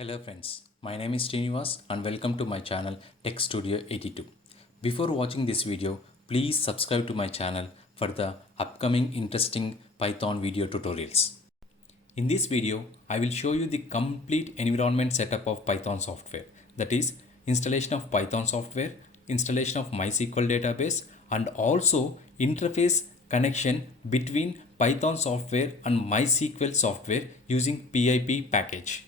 Hello friends, my name is Srinivas and welcome to my channel Tech Studio 82. Before watching this video, please subscribe to my channel for the upcoming interesting Python video tutorials. In this video, I will show you the complete environment setup of Python software. That is installation of Python software, installation of MySQL database, and also interface connection between Python software and MySQL software using PIP package.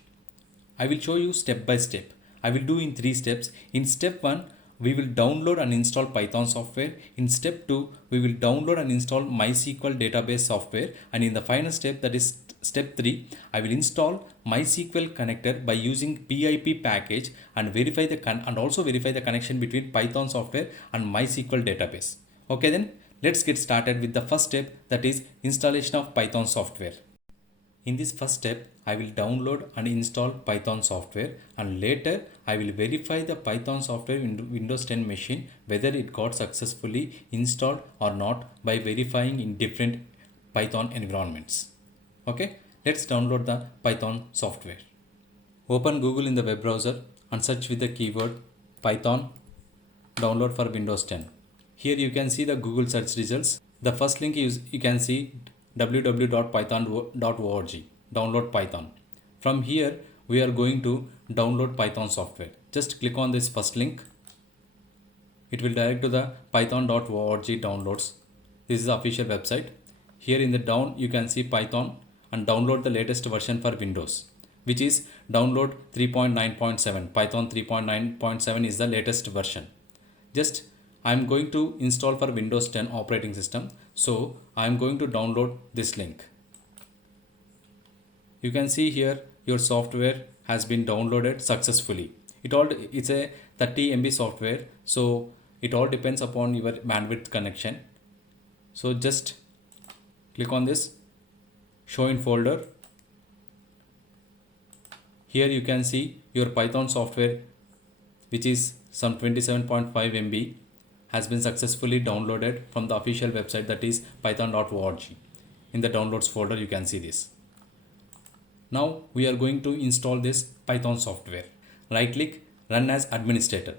I will show you step by step. I will do in 3 steps. In step 1, we will download and install Python software. In step 2, we will download and install MySQL database software. And in the final step, that is step 3, I will install MySQL connector by using PIP package and also verify the connection between Python software and MySQL database. Okay, then let's get started with the first step, that is installation of Python software. In this first step, I will download and install Python software, and later I will verify the Python software in Windows 10 machine whether it got successfully installed or not by verifying in different Python environments. Okay, let's download the Python software. Open Google in the web browser and search with the keyword Python download for Windows 10. Here you can see the Google search results. The first link is you can see www.python.org, download Python. From here we are going to download Python software. Just click on this first link. It will direct to the python.org downloads. This is the official website. Here in the down you can see Python and download the latest version for Windows, which is download 3.9.7. Python 3.9.7 is the latest version. Just I am going to install for Windows 10 operating system. So I am going to download this link. You can see here your software has been downloaded successfully. It's a 30 MB software. So it all depends upon your bandwidth connection. So just click on this show in folder. Here you can see your Python software, which is some 27.5 MB, has been successfully downloaded from the official website, that is python.org. In the downloads folder you can see this. Now we are going to install this Python software. Right click, run as administrator.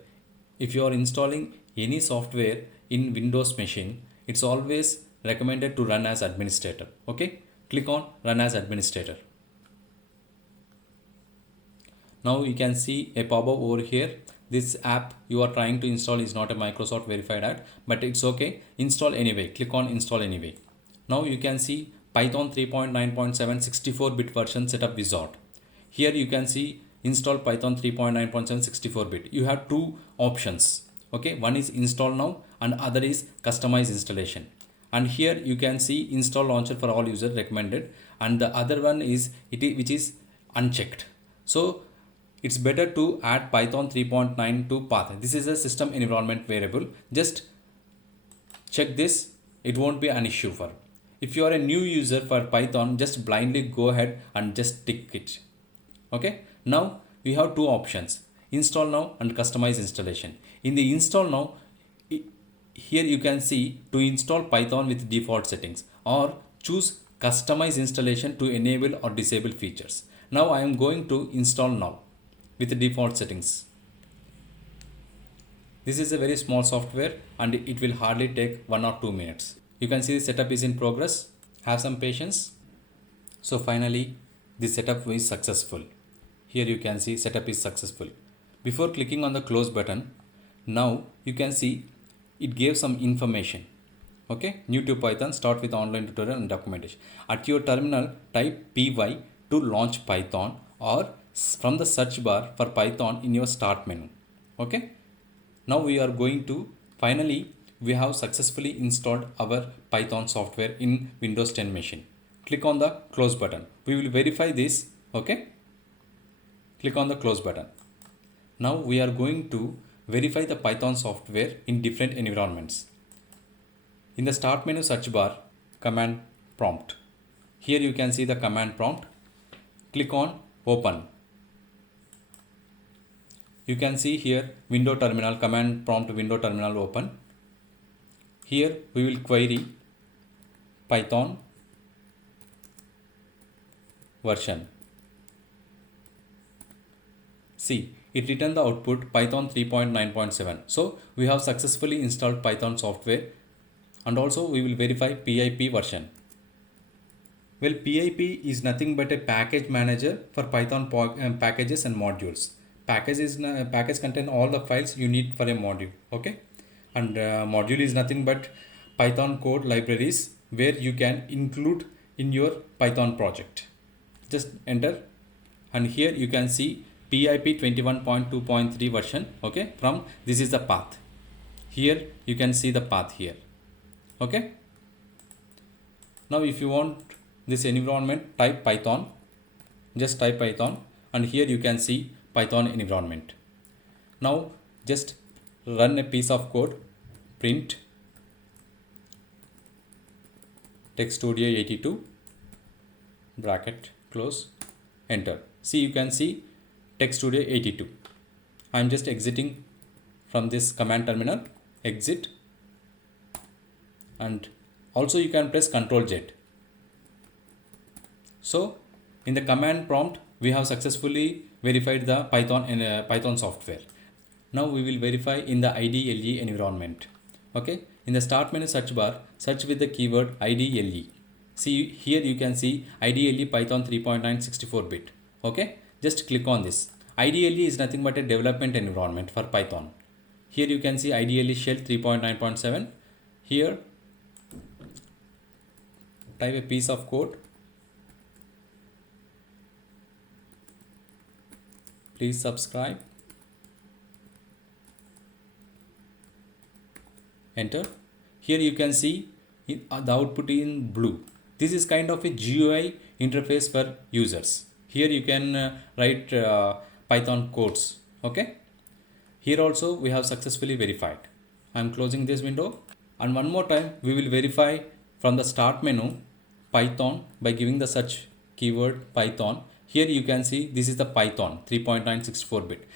If you are installing any software in Windows machine, it's always recommended to run as administrator. Okay, click on run as administrator. Now you can see a pop-up over here. This app you are trying to install is not a Microsoft verified app, but it's okay. Install anyway. Click on install anyway. Now you can see Python 3.9.7 64-bit version setup wizard. Here you can see install Python 3.9.7 64-bit. You have two options. Okay, one is install now and other is customize installation. And here you can see install launcher for all users recommended, and the other one is which is unchecked. So it's better to add Python 3.9 to path. This is a system environment variable. Just check this. It won't be an issue for. If you are a new user for Python, just blindly go ahead and just tick it. Okay. Now we have two options: install now and customize installation. In the install now, here you can see to install Python with default settings, or choose customize installation to enable or disable features. Now I am going to install now with the default settings. This is a very small software and it will hardly take 1 or 2 minutes. You can see the setup is in progress. Have some patience. So finally the setup is successful. Here you can see setup is successful. Before clicking on the close button, now you can see it gave some information. Okay, new to Python, start with online tutorial and documentation. At your terminal, type py to launch Python, or from the search bar for Python in your start menu. Okay, now we are going to finally we have successfully installed our Python software in Windows 10 machine. Click on the close button. We will verify this. Okay, click on the close button. Now we are going to verify the Python software in different environments. In the start menu search bar, command prompt. Here you can see the command prompt. Click on open. You can see here window terminal, command prompt window terminal open. Here we will query Python version. See, it returned the output Python 3.9.7. So we have successfully installed Python software, and also we will verify PIP version. Well, PIP is nothing but a package manager for Python packages and modules. Package contain all the files you need for a module. Okay, and module is nothing but Python code libraries where you can include in your Python project. Just enter, and here you can see PIP 21.2.3 version. Okay, from this is the path. Here you can see the path here. Okay. Now if you want this environment, type Python, just type Python, and here you can see Python environment. Now just run a piece of code, print TextStudio 82 bracket close, enter. See, you can see TextStudio 82. I am just exiting from this command terminal, exit, and also you can press Ctrl Z. So in the command prompt we have successfully verified the Python in Python software. Now we will verify in the IDLE environment. Okay, in the start menu search bar, search with the keyword IDLE. See, here you can see IDLE Python 3.9 64-bit. Okay, just click on this. IDLE is nothing but a development environment for Python. Here you can see IDLE shell 3.9.7. Here type a piece of code. Please subscribe. Enter. Here you can see the output in blue. This is kind of a GUI interface for users. Here you can write Python codes. Okay. Here also we have successfully verified. I am closing this window, and one more time we will verify from the start menu Python by giving the search keyword Python. Here you can see this is the Python 3.9 64-bit.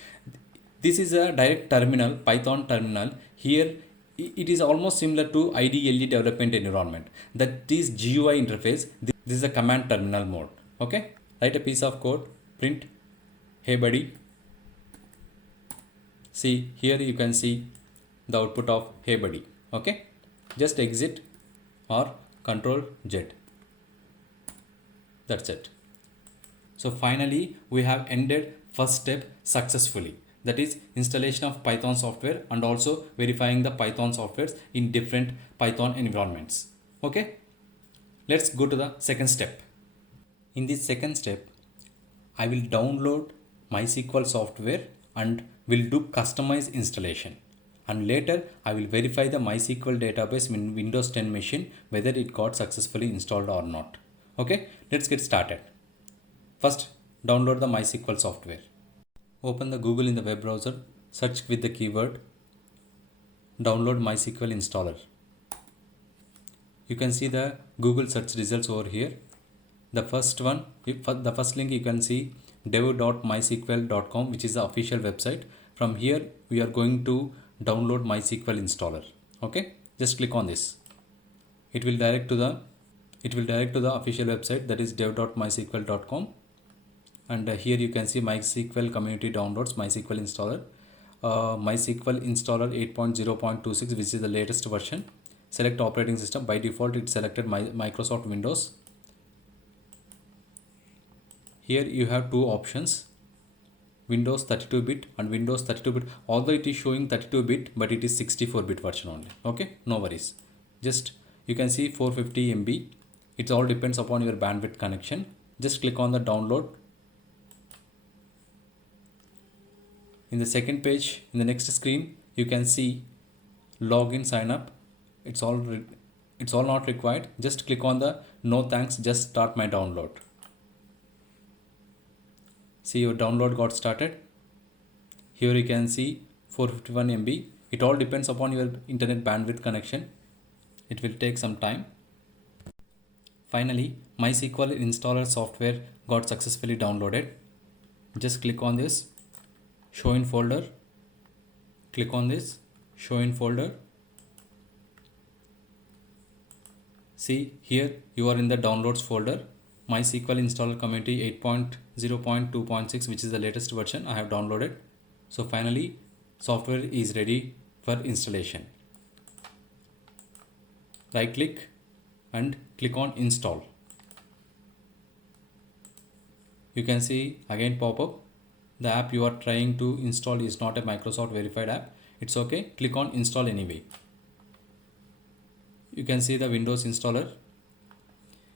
This is a direct terminal, Python terminal. Here it is almost similar to IDLE development environment. That is GUI interface. This is a command terminal mode. Okay. Write a piece of code, print hey buddy. See, here you can see the output of hey buddy. Okay. Just exit or Ctrl Z. That's it. So finally we have ended first step successfully. That is installation of Python software and also verifying the Python softwares in different Python environments. Okay. Let's go to the second step. In this second step, I will download MySQL software and will do customized installation. And later I will verify the MySQL database in Windows 10 machine whether it got successfully installed or not. Okay, let's get started. First, download the MySQL software. Open the Google in the web browser, search with the keyword download MySQL installer. You can see the Google search results over here. The first one, the first link you can see dev.mysql.com, which is the official website. From here we are going to download MySQL installer. Okay, just click on this. It will direct to the official website, that is dev.mysql.com. And here you can see MySQL community downloads MySQL installer, MySQL installer 8.0.26, which is the latest version. Select operating system. By default it selected Microsoft Windows. Here you have two options, Windows 32-bit and Windows 32-bit. Although it is showing 32-bit, but it is 64-bit version only. Okay, no worries. Just you can see 450 MB. It all depends upon your bandwidth connection. Just click on the download. In the second page, in the next screen, you can see login sign up. It's all not required. Just click on the no thanks, just start my download. See, your download got started. Here you can see 451 MB. It all depends upon your internet bandwidth connection. It will take some time. Finally, MySQL installer software got successfully downloaded. Just click on this, show in folder. Click on this, show in folder. See, here you are in the downloads folder. MySQL installer community 8.0.2.6, which is the latest version I have downloaded. So finally software is ready for installation. Right click and click on install. You can see again pop up, the app you are trying to install is not a Microsoft verified app. It's okay, click on install anyway. You can see the Windows installer.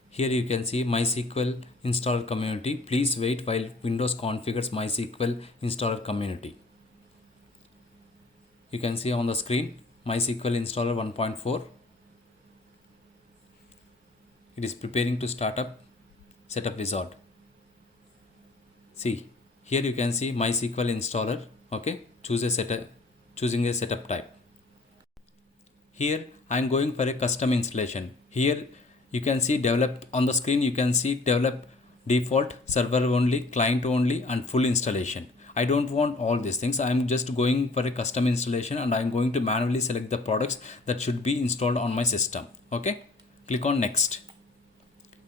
Here you can see MySQL installer community. Please wait while Windows configures MySQL installer community. You can see on the screen MySQL installer 1.4. It is preparing to start up setup wizard. See, here you can see MySQL installer. Okay, choosing a setup type. Here I am going for a custom installation. Here you can see develop on the screen. You can see develop default, server only, client only, and full installation. I don't want all these things. I am just going for a custom installation and I am going to manually select the products that should be installed on my system. Okay, click on next.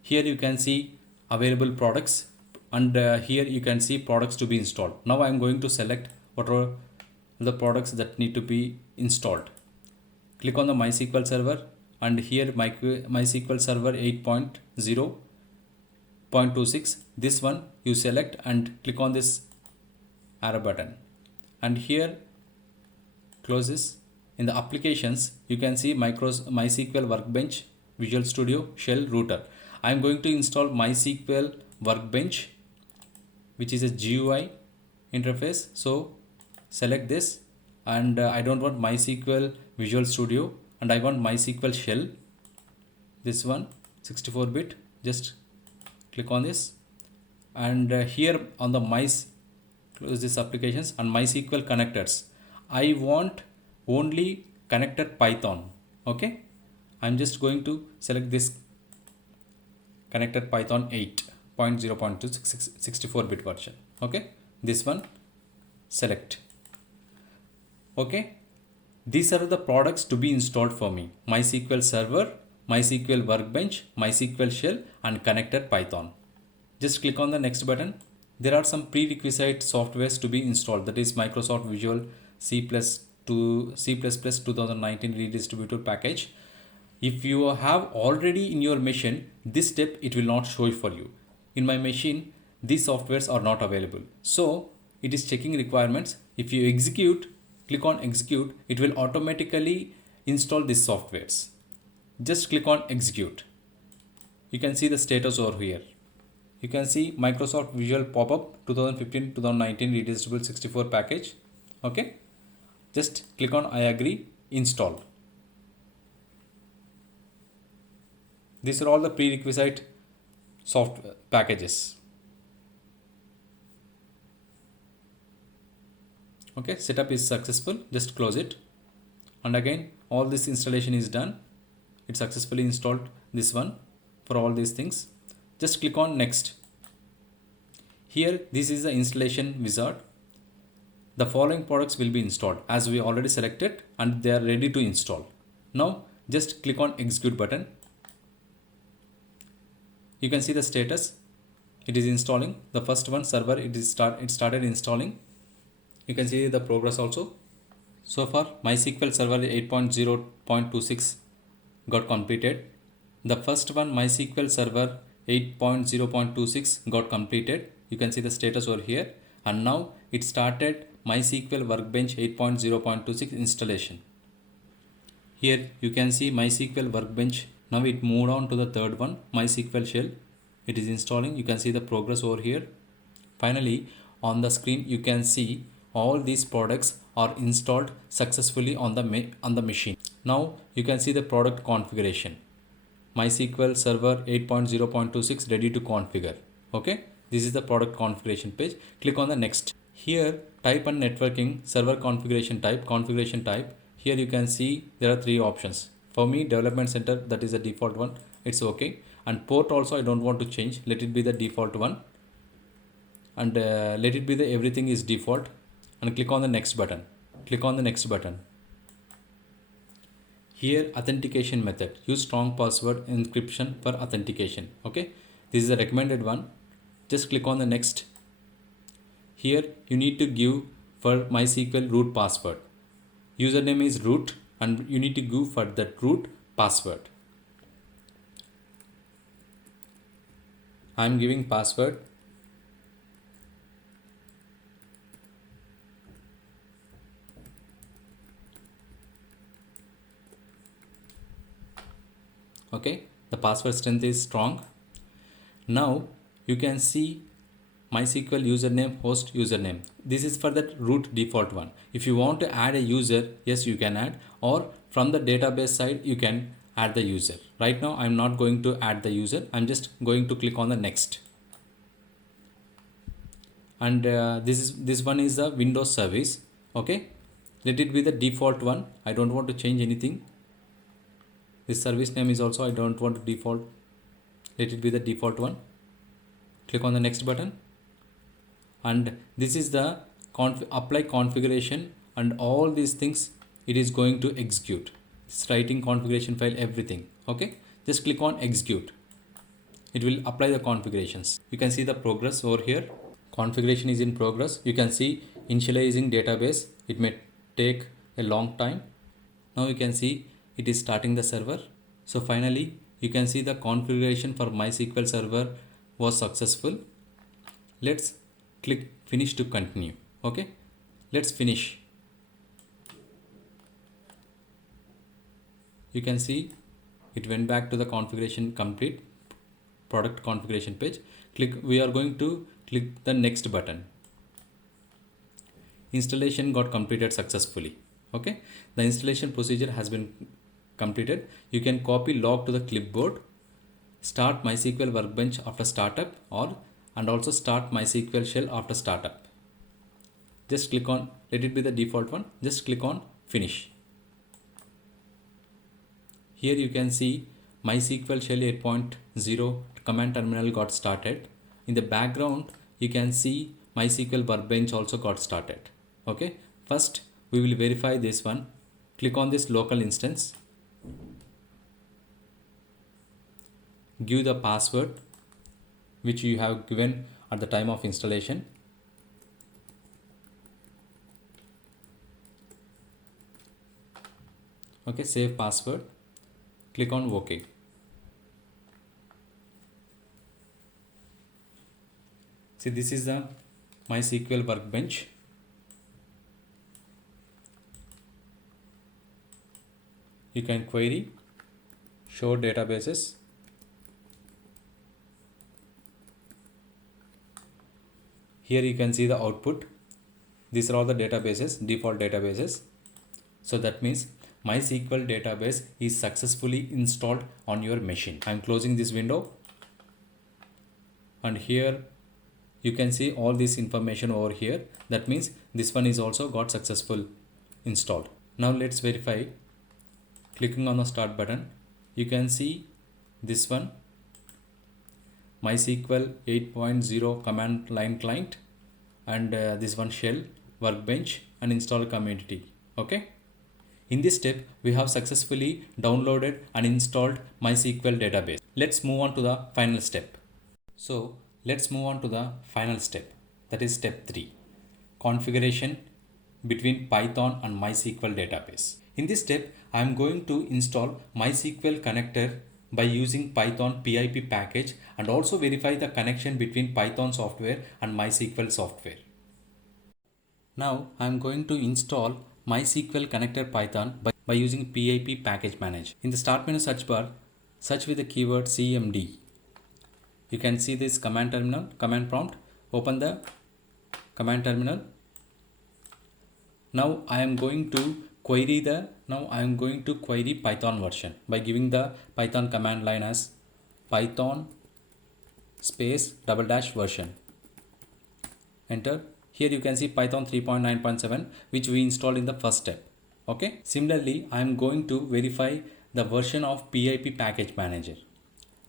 Here you can see available products, and here you can see products to be installed. Now I am going to select what are the products that need to be installed. Click on the MySQL server, and here MySQL server 8.0.26, this one you select and click on this arrow button, and here close this. In the applications you can see MySQL Workbench, Visual Studio, Shell, Router. I am going to install MySQL Workbench, which is a GUI interface. So select this, and I don't want MySQL Visual Studio, and I want MySQL Shell, this one 64-bit. Just click on this, and here on the close this applications, and MySQL connectors, I want only connected Python. Okay, I'm just going to select this connected Python 8.0.2 64-bit version. Okay, this one select. Okay, these are the products to be installed for me: MySQL server, MySQL Workbench, MySQL Shell, and connected Python. Just click on the next button. There are some prerequisite softwares to be installed, that is Microsoft Visual C++ 2019 redistributed package. If you have already in your machine, this step it will not show for you. In my machine, these softwares are not available. So it is checking requirements. If you execute, click on execute, it will automatically install these softwares. Just click on execute. You can see the status over here. You can see Microsoft Visual pop-up 2015-2019 redistributable 64 package. Okay, just click on I agree, install. These are all the prerequisite software packages. Okay, setup is successful. Just close it, and again all this installation is done. It successfully installed this one for all these things. Just click on next. Here this is the installation wizard. The following products will be installed as we already selected, and they are ready to install. Now just click on execute button. You can see the status. It is installing. The first one, server, it started installing. You can see the progress also. So far MySQL server 8.0.26 got completed. The first one, MySQL server 8.0.26 got completed. You can see the status over here, and now it started MySQL Workbench 8.0.26 installation. Here you can see MySQL Workbench. Now it moved on to the third one, MySQL Shell. It is installing. You can see the progress over here. Finally on the screen you can see all these products are installed successfully on the machine. Now you can see the product configuration. MySQL server 8.0.26 ready to configure. Okay, this is the product configuration page. Click on the next. Here type and networking, server configuration type, configuration type. Here you can see there are three options. For me, development center, that is the default one. It's okay. And port also I don't want to change. Let it be the default one. And let it be the everything is default. And click on the next button. Click on the next button. Here authentication method. Use strong password encryption for authentication. Okay. This is the recommended one. Just click on the next. Here you need to give for MySQL root password. Username is root and you need to give for that root password. I am giving password. Okay, the password strength is strong. Now you can see MySQL username, host username. This is for that root default one. If you want to add a user, yes, you can add, or from the database side, you can add the user. Right now, I'm not going to add the user. I'm just going to click on the next. And this one is the Windows service. Okay, let it be the default one. I don't want to change anything. This service name is also, I don't want to default. Let it be the default one. Click on the next button. And this is the apply configuration, and all these things it is going to execute. It's writing configuration file, everything. Okay, just click on execute. It will apply the configurations. You can see the progress over here. Configuration is in progress. You can see initializing database. It may take a long time. Now you can see it is starting the server. So finally you can see the configuration for MySQL server was successful. Let's click finish to continue. Okay, let's finish. You can see it went back to the configuration complete product configuration page. We are going to click the next button. Installation got completed successfully. Okay, the installation procedure has been completed. You can copy log to the clipboard, start MySQL Workbench after startup, and also start MySQL shell after startup. Just click on, let it be the default one. Just click on finish. Here you can see MySQL shell 8.0 command terminal got started. In the background, you can see MySQL Workbench also got started. Okay, first we will verify this one. Click on this local instance. Give the password which you have given at the time of installation. Okay, save password. Click on OK. See, this is the MySQL Workbench. You can query, show databases. Here you can see the output. These are all the databases, default databases. So that means MySQL database is successfully installed on your machine. I'm closing this window. And here you can see all this information over here. That means this one is also got successful installed. Now let's verify. Clicking on the start button, you can see this one, MySQL 8.0 command line client, and this one shell, Workbench, and install community. Okay. In this step, we have successfully downloaded and installed MySQL database. Let's move on to the final step. So let's move on to the final step. That is step 3, configuration between Python and MySQL database. In this step, I am going to install MySQL connector by using Python PIP package and also verify the connection between Python software and MySQL software. Now I am going to install MySQL connector Python by using PIP package manager. In the start menu search bar, search with the keyword CMD. You can see this command terminal, command prompt. Open the command terminal. Now I am going to query Python version by giving the Python command line as Python space -- version. Enter. Here you can see Python 3.9.7 which we installed in the first step. Okay. Similarly, I am going to verify the version of PIP package manager.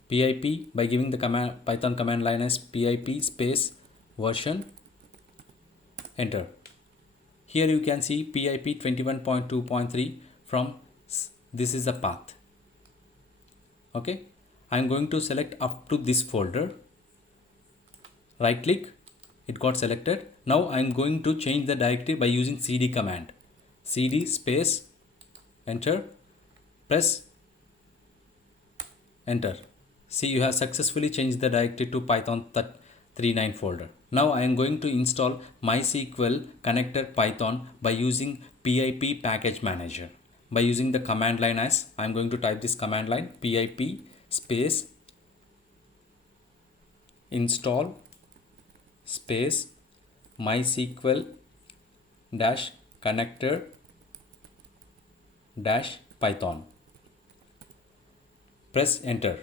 PIP by giving the Python command line as PIP space version. Enter. Here you can see PIP 21.2.3 from this is the path. Okay. I'm going to select up to this folder. Right click, it got selected. Now I'm going to change the directory by using cd command. Cd space enter, press enter. See, you have successfully changed the directory to Python 39 folder. Now I am going to install MySQL connector Python by using pip package manager. By using the command line, as I am going to type this command line, pip space install space MySQL dash connector dash Python. Press enter.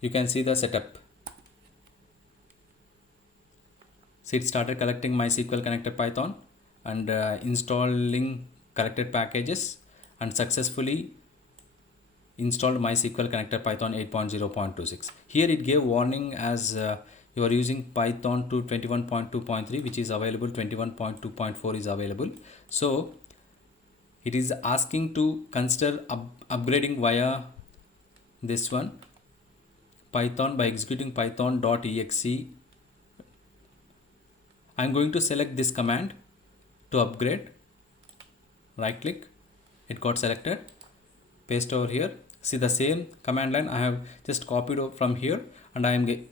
You can see the setup. See, it started collecting MySQL connector Python and installing corrected packages, and successfully installed MySQL connector Python 8.0.26. Here it gave warning as you are using Python to 21.2.3, which is available, 21.2.4 is available. So it is asking to consider upgrading via this one, Python, by executing python.exe. I'm going to select this command to upgrade. Right click, it got selected, paste over here. See, the same command line I have just copied from here, and I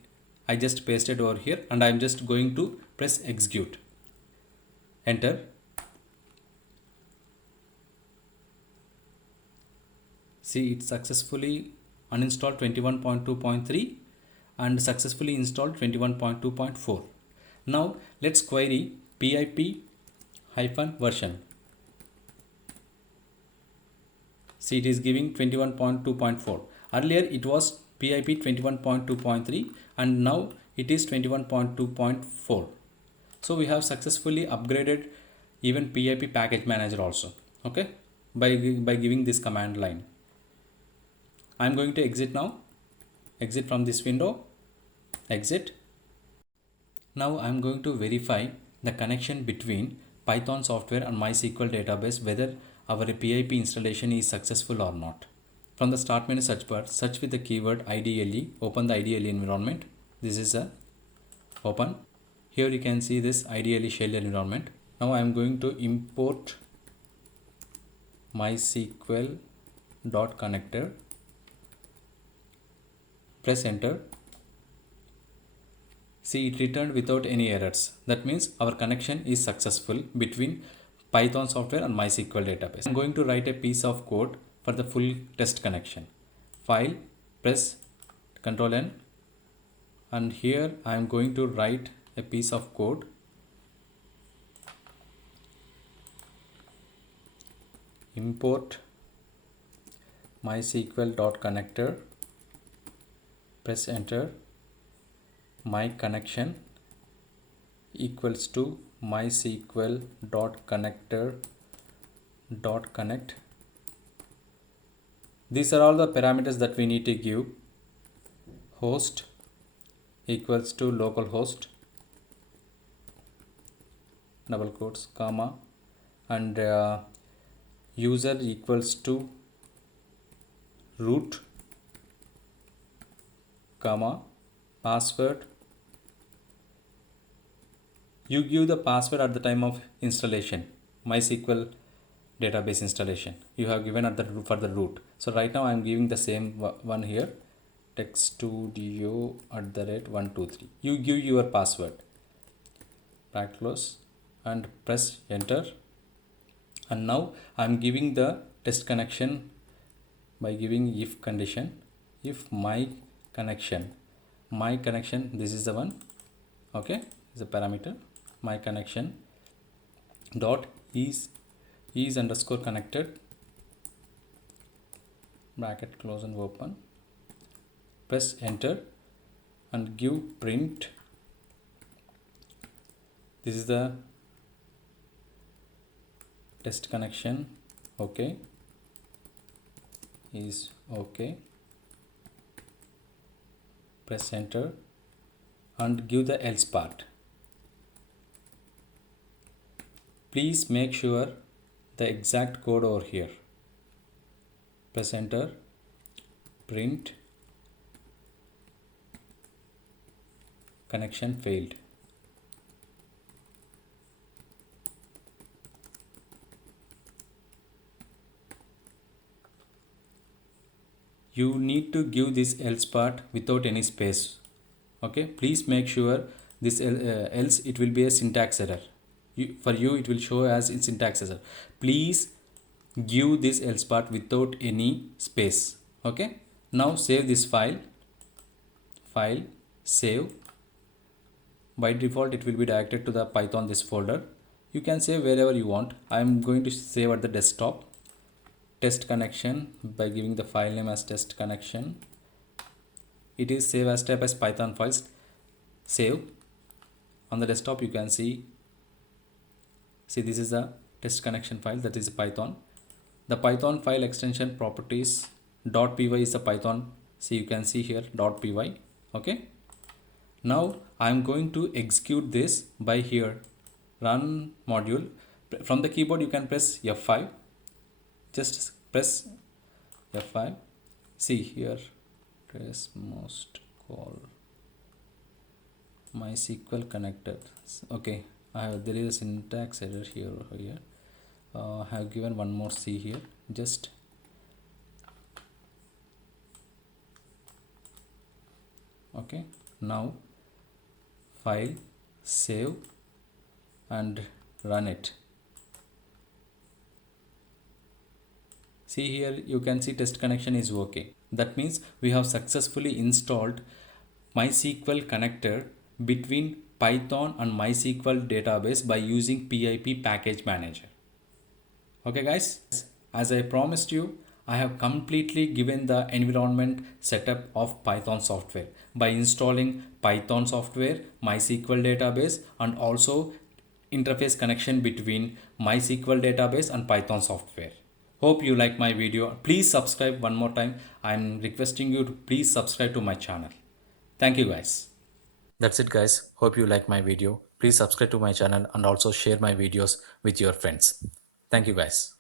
just pasted over here, and I'm just going to press execute. Enter. See, it successfully uninstalled 21.2.3 and successfully installed 21.2.4. Now let's query pip -version. See, it is giving 21.2.4. Earlier it was pip 21.2.3 and now it is 21.2.4. So we have successfully upgraded even pip package manager also, okay, by giving this command line. I'm going to exit now. Exit from this window. Exit. Now I'm going to verify the connection between Python software and MySQL database, whether our pip installation is successful or not. From the start menu search bar, search with the keyword IDLE. Open the IDLE environment. This is a open. Here you can see this IDLE shell environment. Now I am going to import MySQL.connector. Press enter. See, it returned without any errors. That means our connection is successful between Python software and MySQL database. I'm going to write a piece of code for the full test connection. File, press Ctrl N, and here I am going to write a piece of code. Import MySQL.connector. Press enter. My connection equals to MySQL.connector.connect. These are all the parameters that we need to give. Host equals to localhost, double quotes, comma, and user equals to root, comma, password. You give the password at the time of installation, MySQL database installation. You have given at the for the root. So right now I am giving the same one here, textstudio@123. You give your password. Bracket close and press enter. And now I am giving the test connection by giving if condition. If my connection, this is the one, okay, is a parameter. My connection dot is underscore connected, bracket close and open. Press enter and give print. This is the test connection, okay, is okay. Press enter and give the else part. Please make sure the exact code over here. Press enter, print, connection failed. You need to give this else part without any space. Okay, please make sure this else it will be a syntax error. For you it will show as in syntax error. Please give this else part without any space. Okay, now save this file, save. By default it will be directed to the Python this folder. You can save wherever you want. I am going to save at the desktop. Test connection, by giving the file name as test connection. It is save as type as Python files. Save. On the desktop you can see this is a test connection file, that is Python. The Python file extension properties .py is the Python. See, you can see here .py. Okay, now I am going to execute this by here run module. From the keyboard you can press F5. Just press F5. See here, trace most call MySQL connector. Okay, there is a syntax error here. I have given one more C here. Just okay. Now file, save and run it. See here, you can see test connection is okay. That means we have successfully installed MySQL connector between Python and MySQL database by using PIP package manager. Okay guys, as I promised you, I have completely given the environment setup of Python software by installing Python software, MySQL database and also interface connection between MySQL database and Python software. Hope you like my video. Please subscribe one more time. I'm requesting you to please subscribe to my channel. Thank you guys. That's it guys. Hope you like my video. Please subscribe to my channel and also share my videos with your friends. Thank you guys.